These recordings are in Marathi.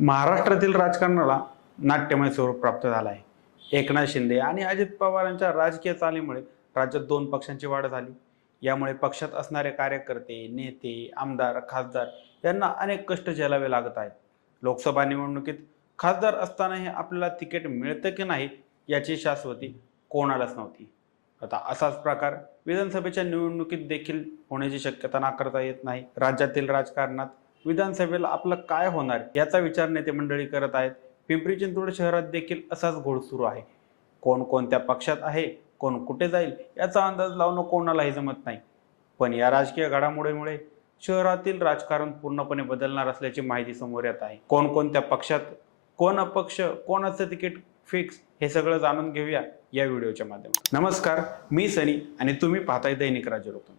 महाराष्ट्रातील राजकारणाला नाट्यमय स्वरूप प्राप्त झालं आहे. एकनाथ शिंदे आणि अजित पवारांच्या राजकीय चालीमुळे राज्यात दोन पक्षांची वाढ झाली. यामुळे पक्षात असणारे कार्यकर्ते, नेते, आमदार, खासदार यांना अनेक कष्ट झेलावे लागत आहेत. लोकसभा निवडणुकीत खासदार असतानाही आपल्याला तिकीट मिळतं की नाही याची शाश्वती कोणालाच नव्हती. आता असाच प्रकार विधानसभेच्या निवडणुकीत देखील होण्याची शक्यता नाकारता येत नाही. राज्यातील राजकारणात विधानसभेला आपलं काय होणार याचा विचार नेते मंडळी करत आहेत. पिंपरी चिंचवड शहरात देखील असाच घोळ सुरू आहे. कोण कोणत्या पक्षात आहे, कोण कुठे जाईल याचा अंदाज लावणं कोणालाही जमत नाही. पण या राजकीय घडामोडीमुळे शहरातील राजकारण पूर्णपणे बदलणार असल्याची माहिती समोर येत आहे. कोणकोणत्या पक्षात, कोण अपक्ष, कोणाचं तिकीट फिक्स हे सगळं जाणून घेऊया या व्हिडिओच्या माध्यमातून. नमस्कार, मी सनी आणि तुम्ही पाहताय दैनिक राज्य लोकतंत्र.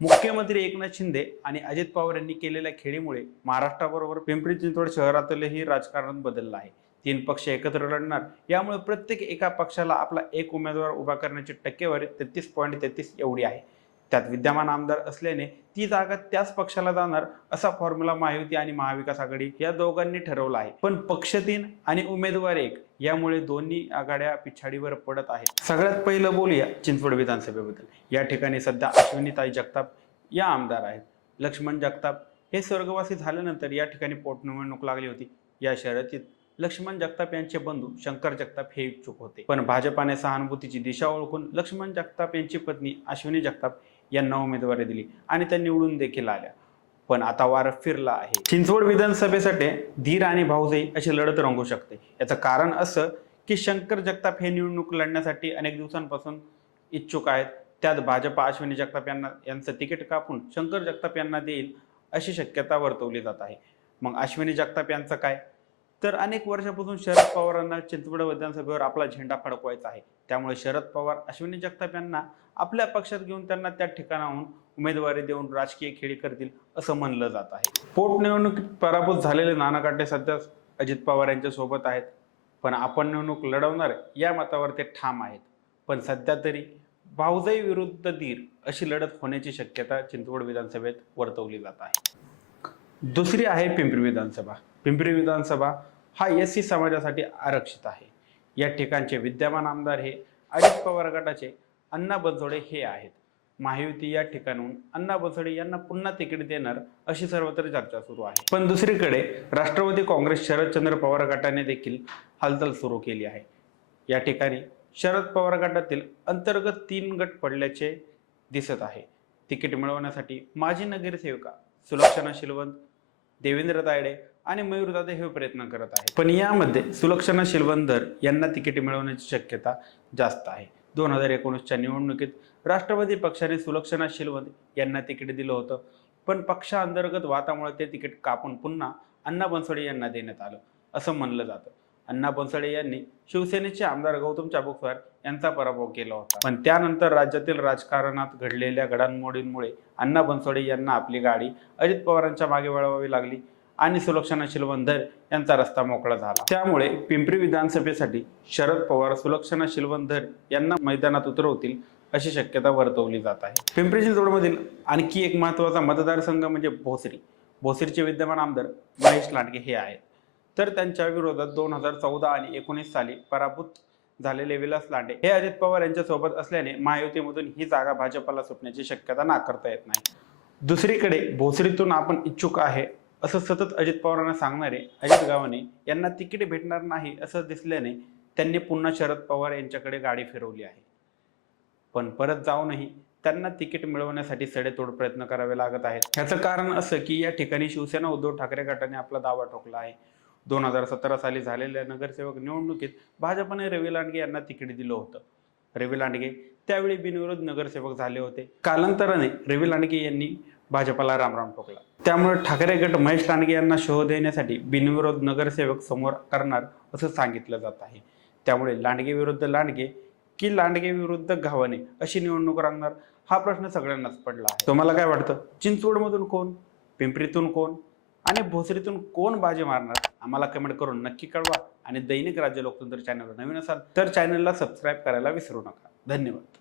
मुख्यमंत्री एकनाथ शिंदे आणि अजित पवार यांनी केलेल्या खेळीमुळे महाराष्ट्राबरोबर पिंपरी चिंचवड शहरातलंही राजकारण बदललं आहे. तीन पक्ष एकत्र लढणार, यामुळे प्रत्येक एका पक्षाला आपला एक उमेदवार उभा करण्याची टक्केवारी 33.33 एवढी आहे. त्यात विद्यमान आमदार असल्याने ती जागा त्याच पक्षाला जाणार असा फॉर्म्युला महायुती आणि महाविकास आघाडी या दोघांनी ठरवला आहे. पण पक्ष 3 आणि उमेदवार 1 यामुळे दोन्ही आघाड्या पिछाडीवर पडत आहेत. सगळ्यात पहिलं बोलूया चिंचवड विधानसभेबद्दल. या ठिकाणी सध्या अश्विनीताई जगताप या आमदार आहेत. लक्ष्मण जगताप हे स्वर्गवासी झाल्यानंतर या ठिकाणी पोटनिवडणूक लागली होती. या शर्यतीत लक्ष्मण जगताप यांचे बंधू शंकर जगताप हे इच्छुक होते, पण भाजपाने सहानुभूतीची दिशा ओळखून लक्ष्मण जगताप यांची पत्नी अश्विनी जगताप यांना उमेदवारी दिली आणि त्या निवडून देखील आल्या. पण आता वार फिरला आहे. चिंचवड विधानसभेसाठी धीर आणि भाऊजाई अशी लढत रंगू शकते. याचं कारण असं की शंकर जगताप हे निवडणूक लढण्यासाठी अनेक दिवसांपासून इच्छुक आहेत. त्यात भाजपा अश्विनी जगताप यांचं तिकीट कापून शंकर जगताप यांना देईल अशी शक्यता वर्तवली जात आहे. मग अश्विनी जगताप यांचं काय? तर अनेक वर्षापासून शरद पवारांना चिंचवड विधानसभेवर आपला झेंडा फडकवायचा आहे. त्यामुळे शरद पवार अश्विनी जगताप यांना आपल्या पक्षात घेऊन त्यांना त्या ठिकाणाहून उमेदवारी देऊन राजकीय खेळी करतील असं म्हणलं जात आहे. पोटनिवडणुकीत पराभूत झालेले नाना काटे सध्या अजित पवार यांच्या सोबत आहेत, पण आपण निवडणूक लढवणार या मतावर ते ठाम आहेत. पण सध्या तरी भाऊजाई विरुद्ध धीर अशी लढत होण्याची शक्यता चिंचवड विधानसभेत वर्तवली जात आहे. दुसरी आहे पिंपरी विधानसभा. पिंपरी विधानसभा हा एससी समाजासाठी आरक्षित आहे. या ठिकाणचे विद्यमान आमदार हे अजित पवार गटाचे अण्णा बनसोडे हे आहेत. महायुती या ठिकाणून अण्णा बनसोडे यांना पुन्हा तिकीट देणार अशी सर्वत्र चर्चा सुरू आहे. पण दुसरीकडे राष्ट्रवादी काँग्रेस शरदचंद्र पवार गटाने देखील हालचाल सुरू केली आहे. या ठिकाणी शरद पवार गटातील अंतर्गत 3 गट पडल्याचे दिसत आहे. तिकीट मिळवण्यासाठी माजी नगरसेविका सुलक्षणा शिलवंत, देवेंद्र तायडे आणि मयूर दादा हे प्रयत्न करत आहेत. पण यामध्ये सुलक्षणा शिलवंतर यांना तिकीट मिळवण्याची शक्यता जास्त आहे. 2019च्या निवडणुकीत राष्ट्रवादी पक्षाने सुलक्षणा शिलवंत यांना तिकीट दिलं होतं, पण पक्षांतर्गत वादामुळे ते तिकीट कापून पुन्हा अण्णा बनसोडे यांना देण्यात आलं असं म्हणलं जातं. अण्णा बनसोडे यांनी शिवसेनेचे आमदार गौतम चाबुकस्वार यांचा पराभव केला होता. पण त्यानंतर राज्यातील राजकारणात घडलेल्या घडामोडींमुळे अण्णा बनसोडे यांना आपली गाडी अजित पवारांच्या मागे वळवावी लागली आणि सुलक्षणा शिलवंतर यांचा रस्ता मोकळा झाला. त्यामुळे पिंपरी विधानसभेसाठी शरद पवार सुलक्षणा शिलवंतर यांना मैदानात उतरवतील अशी शक्यता वर्तवली जात आहे. पिंपरी चिंचवडमधील आणखी एक महत्त्वाचा मतदारसंघ म्हणजे भोसरी. भोसरीचे विद्यमान आमदार महेश लांडगे हे आहेत. तर त्यांच्या विरोधात 2014 आणि 19 साली पराभूत झालेले विलास लांडे हे अजित पवार यांच्या सोबत असल्याने महायुतीमधून ही जागा भाजपला सुटण्याची शक्यता नाकारता येत नाही. दुसरीकडे भोसरीतून आपण इच्छुक आहे असं सतत अजित पवारांना सांगणारे अजित गावाने यांना तिकीट भेटणार नाही असं दिसल्याने त्यांनी पुन्हा शरद पवार यांच्याकडे गाडी फिरवली आहे. पण परत जाऊनही त्यांना तिकीट मिळवण्यासाठी सडेतोड प्रयत्न करावे लागत आहेत. ह्याचं कारण असं की या ठिकाणी शिवसेना उद्धव ठाकरे गटाने आपला दावा ठोकला आहे. 2017 साली झालेल्या नगरसेवक निवडणुकीत भाजपने रवी लांडगे यांना तिकीट दिलं होतं. रवी लांडगे त्यावेळी बिनविरोध नगरसेवक झाले होते. कालांतराने रवी लांडगे यांनी भाजपला रामराम ठोकला. त्यामुळे ठाकरे गट महेश लांडगे यांना शोध देण्यासाठी बिनविरोध नगरसेवक समोर करणार असं सांगितलं जात आहे. त्यामुळे लांडगे विरुद्ध लांडगे की लांडगे विरुद्ध गावाने अशी निवडणूक रंगणार हा प्रश्न सगळ्यांनाच पडला आहे. तुम्हाला काय वाटतं? चिंचवडमधून कोण, पिंपरीतून कोण आणि भोसरीतून कोण बाजी मारणार? आम्हाला कमेंट करून नक्की कळवा आणि दैनिक राज्य लोकतंत्र चॅनलवर नवीन असाल तर चॅनलला सबस्क्राईब करायला विसरू नका. धन्यवाद.